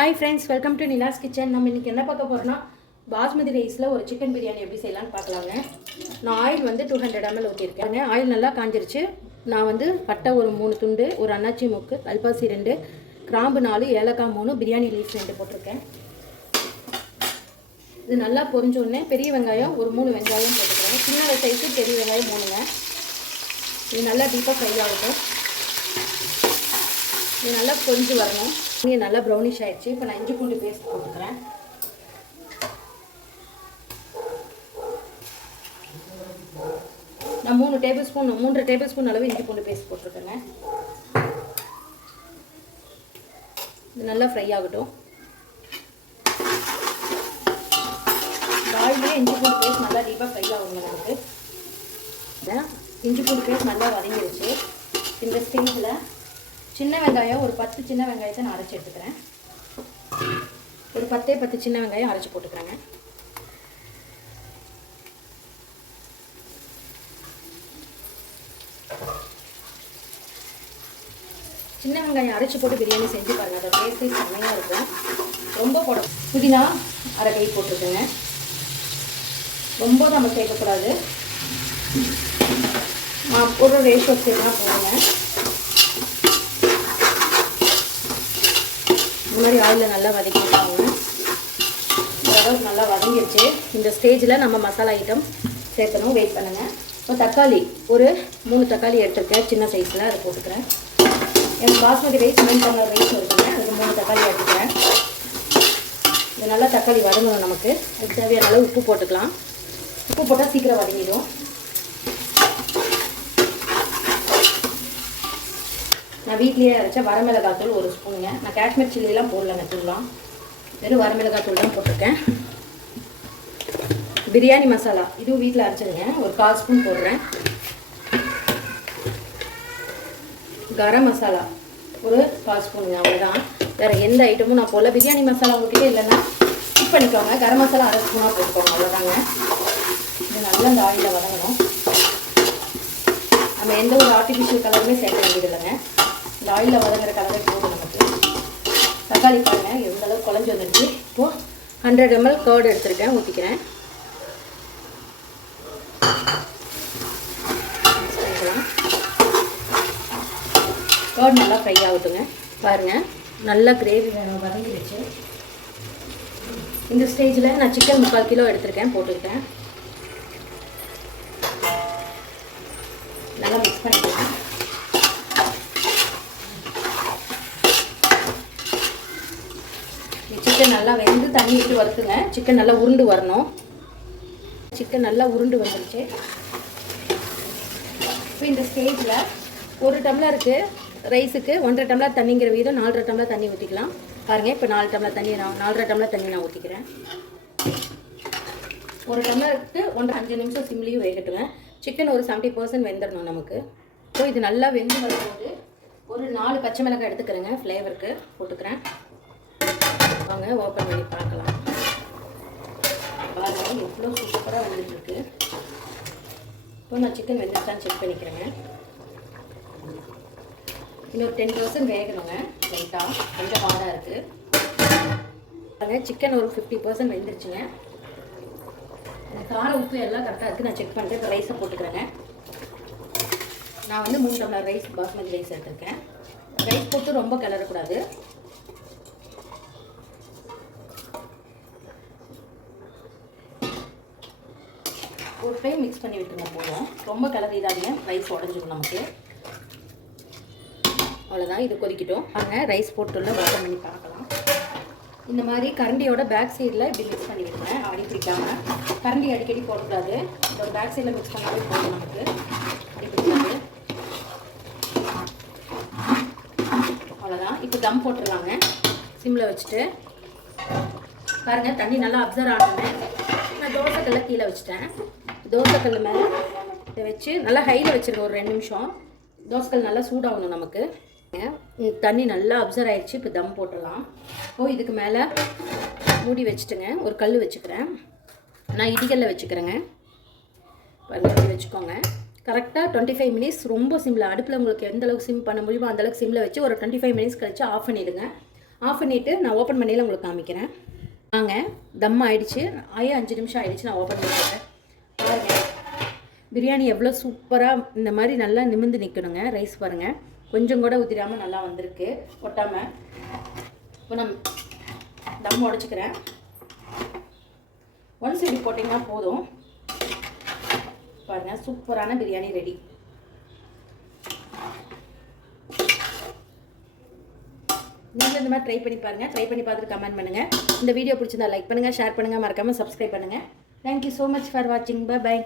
Hi friends welcome to Nila's kitchen நம்ம இன்றைக்கி என்ன பார்க்க போகிறோம்னா பாஸ்மதி ரைஸில் ஒரு சிக்கன் பிரியாணி எப்படி செய்யலான்னு பார்க்கலாங்க. நான் ஆயில் வந்து டூ ஹண்ட்ரட் எம்எல் ஊற்றிருக்கேன் ஆயில் நல்லா காஞ்சிருச்சு. நான் வந்து பட்டை ஒரு மூணு துண்டு ஒரு அன்னாச்சி மூக்கு கல்பாசி ரெண்டு கிராம்பு நாலு ஏலக்காய் மூணு பிரியாணி லீஃப் ரெண்டு போட்டிருக்கேன். இது நல்லா பொறிஞ்சோடனே பெரிய வெங்காயம் ஒரு மூணு வெங்காயம் போட்டுக்கிறேன். சின்ன சைஸு பெரிய வெங்காயம் மூணுங்க. இது நல்லா டீப்பாக ஃப்ரை ஆகட்டும். இது நல்லா பொரிஞ்சு வரணும். இங்கே நல்லா ப்ரௌனிஷ் ஆயிடுச்சு. இப்போ நான் இஞ்சி பூண்டு பேஸ்ட் போட்டுக்கிறேன் நான் மூணு டேபிள் ஸ்பூன் மூன்று டேபிள் ஸ்பூன் அளவு இஞ்சி பூண்டு பேஸ்ட் போட்டிருக்கேங்க இது நல்லா ஃப்ரை ஆகட்டும். ஆயிலே இஞ்சி பூண்டு பேஸ்ட் நல்லா டீப்பாக ஃப்ரை ஆகுங்க நமக்கு. இஞ்சி பூண்டு பேஸ்ட் நல்லா வதங்கிடுச்சு இந்த ஸ்டேஜில் சின்ன வெங்காயம் ஒரு பத்து சின்ன வெங்காயத்தை நான் அரைச்சி எடுத்துக்கிறேன். ஒரு பத்தே பத்து சின்ன வெங்காயம் அரைச்சி போட்டுக்கிறேங்க. சின்ன வெங்காயம் அரைச்சி போட்டு பிரியாணி செஞ்சு பாருங்கள் அதோட டேஸ்ட்டே செம்மையாக இருக்கும். ரொம்ப போட புதினா அரை கை போட்டுருக்குங்க. ரொம்ப நம்ம சேர்க்கக்கூடாது. நான் ஒரு ரேஷோ சேர்த்துனா போடுங்க இது மாதிரி ஆயிலில் நல்லா வதக்கிட்டாங்க ஓரளவுக்கு நல்லா வதங்கிடுச்சு இந்த ஸ்டேஜில் நம்ம மசாலா ஐட்டம் சேர்க்கணும். வெயிட் பண்ணுங்கள் இப்போ தக்காளி. ஒரு மூணு தக்காளி எடுத்துருக்கேன். சின்ன சைஸில் அதை போட்டுக்கிறேன். எனக்கு பாஸ்மதி ரைஸ் மெயின் பண்ண ரைஸ் இருக்குங்க. அதுக்கு மூணு தக்காளி எடுத்துக்கிறேன். இது நல்லா தக்காளி வதங்கணும் நமக்கு. அதுக்கு தேவையான அளவு உப்பு போட்டுக்கலாம். உப்பு போட்டால் சீக்கிரம் வதங்கிடும். நான் வீட்லேயே அரைச்ச வரமிளகாத்தூள் ஒரு ஸ்பூனுங்க. நான் காஷ்மீர் சில்லிலாம் போடலங்க தூள்லாம். வெறும் வரமிளகாத்தூள் தான் போட்டிருக்கேன். பிரியாணி மசாலா இதுவும் வீட்டில் அரைச்சிருங்க. ஒரு கால் ஸ்பூன் போடுறேன். கரம் மசாலா ஒரு கால் ஸ்பூனுங்க அவ்வளோதான் வேறு எந்த ஐட்டமும் நான் போடல. பிரியாணி மசாலா உங்ககிட்ட இல்லைன்னா ஸ்கிப் பண்ணிக்கோங்க. கரம் மசாலா அரை ஸ்பூனாக போட்டுக்கோங்க அவ்வளோதாங்க இது நல்லா இந்த ஆயிலில் வதங்கணும். நம்ம எந்த ஒரு ஆர்டிஃபிஷியல் கலருமே சேர்க்க வேண்டியது இல்லைங்க இந்த ஆயிலில் வதங்குற கலரை போதும் நமக்கு. தக்காளி பாருங்கள் எந்த அளவுக்கு குழஞ்சி வந்துருச்சு. இப்போது ஹண்ட்ரட் எம்எல் கர்டு எடுத்திருக்கேன் ஊற்றிக்கிறேன் கர்ட் நல்லா ஃப்ரை ஆகட்டுங்க. பாருங்கள் நல்லா கிரேவி வேணும் வதங்கிடுச்சு. இந்த ஸ்டேஜில் நான் சிக்கன் முக்கால் கிலோ எடுத்திருக்கேன் போட்டுக்கிட்டேன் நல்லா மிக்ஸ் பண்ணிக்கலாம். சிக்கன் நல்லா வெந்து தண்ணி விட்டு வறுத்துங்க. சிக்கன் நல்லா உருண்டு வரணும். சிக்கன் நல்லா உருண்டு வந்துருச்சு. இப்போ இந்த ஸ்டேஜில் ஒரு டம்ளருக்கு ரைஸுக்கு ஒன்றரை டம்ளர் தண்ணிங்கிற வீதம் நாலரை டம்ளர் தண்ணி ஊற்றிக்கலாம் பாருங்கள் இப்போ நாலு டம்ளர் தண்ணி நான் நாலரை டம்ளர் தண்ணி நான் ஊற்றிக்கிறேன் ஒரு டம்ளருக்கு ஒன்றரை அஞ்சு நிமிஷம் சிம்லேயும் வேகட்டுங்க. சிக்கன் ஒரு செவன்ட்டி பர்சன்ட் வெந்துடணும் நமக்கு. ஸோ இது நல்லா வெந்து வரும்போது ஒரு நாலு பச்சை மிளகாய் எடுத்துக்கிறேங்க ஃப்ளேவருக்கு போட்டுக்கிறேன். வாங்க ஓப்பன் பண்ணி பார்க்கலாம். பாருங்கள் எவ்வளோ சூப்பராக வந்துட்டுருக்கு. இப்போ நான் சிக்கன் வெந்துருச்சான்னு செக் பண்ணிக்கிறேங்க. இன்னொரு டென் பர்சன்ட் வேகணுங்க லைட்டாக கொஞ்சம் ஹார்டாக இருக்குது பாருங்கள் சிக்கன் ஒரு ஃபிஃப்டி பர்சன்ட் வெந்துருச்சுங்க. கார உப்பு எல்லாம் கரெக்டாக இருக்குது நான் செக் பண்ணிட்டு இப்போ ரைஸை போட்டுக்கிறேங்க. நான் வந்து மூணு டம்ளர் ரைஸ் பாஸ்மதி ரைஸ் எடுத்திருக்கேன். ரைஸ் போட்டு ரொம்ப கிளறக்கூடாது. ஒரு டைம் மிக்ஸ் பண்ணி விட்டுருங்க போதும். ரொம்ப கிளறிடாதீங்க ரைஸ் உடஞ்சிடும் நமக்கு. அவ்வளோதான் இது கொதிக்கட்டும். வாங்க ரைஸ் போட்டுள்ள ஓப்பன் பண்ணி பார்க்கலாம். இந்த மாதிரி கரண்டியோட பேக் சைடில் இப்படி மிக்ஸ் பண்ணி விடுங்க அடி பிடிக்காம. கரண்டி அடிக்கடி போடக்கூடாது. ஒரு பேக் சைடில் மிக்ஸ் பண்ணாலே போதும் நமக்கு. அடி பிடிக்காது. அவ்வளோதான் இப்போ தம் போட்டுருவாங்க. சிம்மில் வச்சுட்டு. பாருங்கள் தண்ணி நல்லா அப்சர்வ் ஆகணுமே நான் தோசைக்கெல்லாம் கீழே வச்சுட்டேன். தோசைக்கல் மேலே இதை வச்சு நல்லா ஹையில் வச்சுருக்கோம் ஒரு ரெண்டு நிமிஷம். தோசைக்கல் நல்லா சூடாகணும் நமக்கு. தண்ணி நல்லா அப்சர்வ் ஆயிடுச்சு இப்போ தம் போட்டுடலாம். ஓ இதுக்கு மேலே மூடி வச்சுட்டுங்க. ஒரு கல் வச்சுக்கிறேன். நான் இடிகல்ல வச்சுக்கிறேங்க. இப்படி வச்சுக்கோங்க. கரெக்டாக டுவெண்ட்டி ஃபைவ் மினிட்ஸ் ரொம்ப சிம்மில் அடுப்பில் உங்களுக்கு எந்த அளவுக்கு சிம் பண்ண முடியுமோ அந்தளவுக்கு சிம்மில் வச்சு ஒரு டுவெண்ட்டி ஃபைவ் மினிட்ஸ் கழிச்சு ஆஃப் பண்ணிவிடுங்க ஆஃப் பண்ணிவிட்டு நான் ஓப்பன் பண்ணியில் உங்களுக்கு காமிக்கிறேன். வாங்க தம் ஆயிடுச்சு. ஆயே அஞ்சு நிமிஷம் ஆயிடுச்சு நான் ஓப்பன் பண்ணிக்கிறேன். பிரியாணி எவ்வளோ சூப்பராக இந்த மாதிரி நல்லா நிமிர்ந்து நிற்கணுங்க ரைஸ் பாருங்கள் கொஞ்சம் கூட உதிராமல் நல்லா வந்திருக்கு. ஒட்டாமல் இப்போ நான் தம் உடச்சிக்கிறேன். ஒன்ஸ் இப்படி போட்டிங்கன்னா போதும். பாருங்கள் சூப்பரான பிரியாணி ரெடி. நீங்களும் இந்த மாதிரி ட்ரை பண்ணி பாருங்கள் ட்ரை பண்ணி பார்த்துட்டு கமெண்ட் பண்ணுங்கள் இந்த வீடியோ பிடிச்சிருந்தா லைக் பண்ணுங்கள் ஷேர் பண்ணுங்கள் மறக்காமல் சப்ஸ்கிரைப் பண்ணுங்கள் thank you so much for வாட்சிங் பை பை